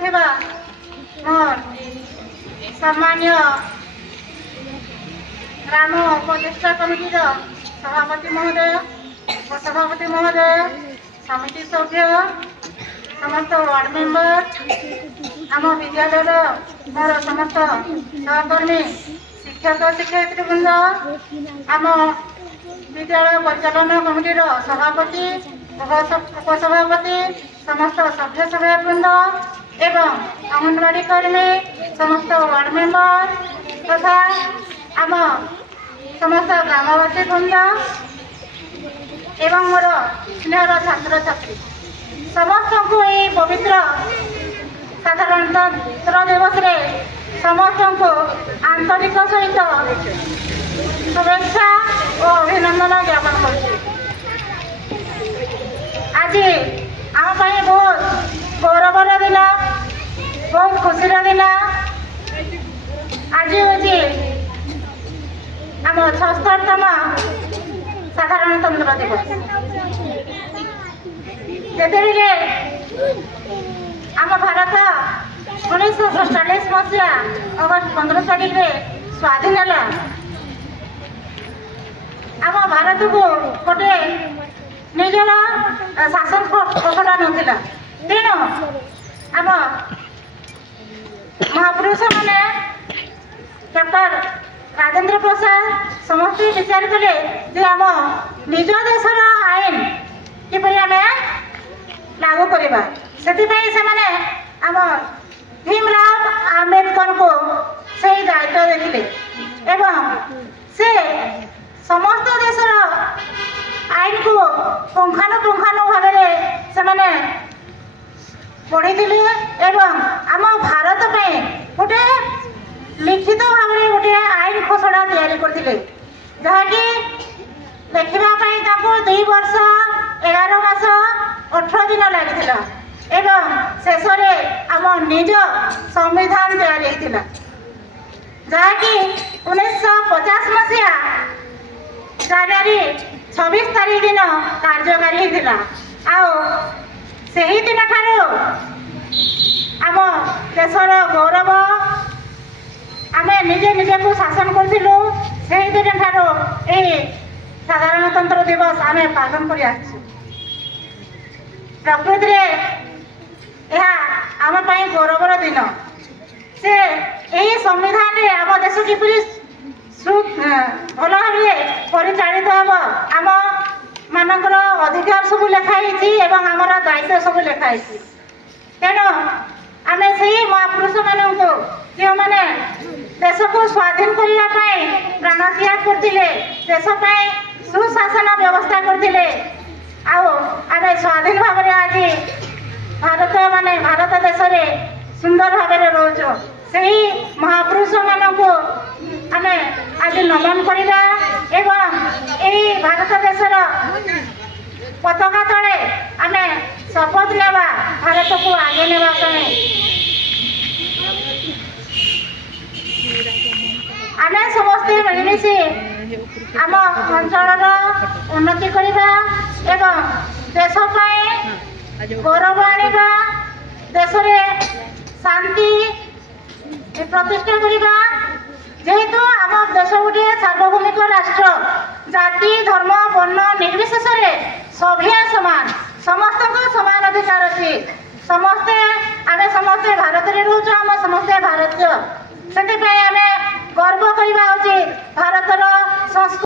थिबा मोर सम्मान्य ग्राम उपदेष्टा कमिटी सभापति महोदय उपसभापति महोदय समिति सभ्य समस्त वार्ड मेंबर आम विद्यालय मोर समस्त सहकर्मी शिक्षक शिक्षयित्री वृंद आम विद्यालय परिचालना कमिटी सभापति उपसभापति समस्त सभ्य सभ्य वृंद एवं अंगनवाड़ी कर्मी समस्त वार्ड मेंबर तथा आम समस्त ग्रामवासी वृंद एवं मोर स्नेहर छात्र छात्री समस्त को ये पवित्र साधारणतंत्र दिवस रे समस्त को आंतरिक सहित शुभेच्छा और अभिनंदन ज्ञापन कर आज आम बहुत गौरवर दिन बहुत खुशी दिन आज हूँ आम 76तम साधारणतंत्र दिवस जेतेबेले आम भारत 1947 मसीहा अगस्त 15 तारीख में स्वाधीन है आम भारत को गोटे निजर शासन कौशल नाला तेणु आम महापुरुष मैंने डॉक्टर राजेंद्र प्रसाद समस्त विचार कले आम निज देशर आईन किपरि आम लागू करवा से आम भीमराव आंबेडकर को से दायित्व देखिले एवं से समस्त देशर आईन को पुंखानुपुंखानु भाव से पढ़ी एवं आम भारत गोटे लिखित भाव में गोटे आईन खसड़ा तैयारी करते जहाँकि लिखापी 2 वर्ष 11 मास 18 दिन लगी एवं शेष आम निज संविधान तैयारी होता जहाँकि 1950 मसीहा जनवरी 26 तारीख दिन कार्यकारी होता दिन ठारू आम देशर गौरव आम निजे निजे को शासन करूँ से दिन ठारू यही साधारणतंत्र दिवस आम पालन कर प्रकृति में यह आम गौरवर दिन से यही संविधान रे आम देश किपरि भल भाव परिचालित हम आम मानकर अधिकार सब लिखाई एवं आमर दायित्व सब लिखाई तेणु आम से महापुरुष मान जो मैंने देश को स्वाधीन करने प्राण त्याग करते देश सुशासन व्यवस्था करते आम स्वाधीन भाव आज भारत माने भारत देश रे सुंदर भाव रोचु से महापुरुष मान को आम आज नमन करवा एवं यही भारत देशर पताका तले आम शपथ नेवा भारत को आगे नेवा आम समस्ते मिलमिशि आम अंचल उन्नति करवा एवं देश गौरव आनिबा देश रे शांति प्रतिष्ठा करवा जेहेतु आम देश गोटे सार्वभौमिक राष्ट्र जाति धर्म वर्ण निर्विशेष सभ्य समान समस्त को समान अधिकार अच्छी समस्ते आम समस्ते भारत में रोच आम समस्ते भारतीय से आम गर्व करवा उचित भारतर संस्कृति।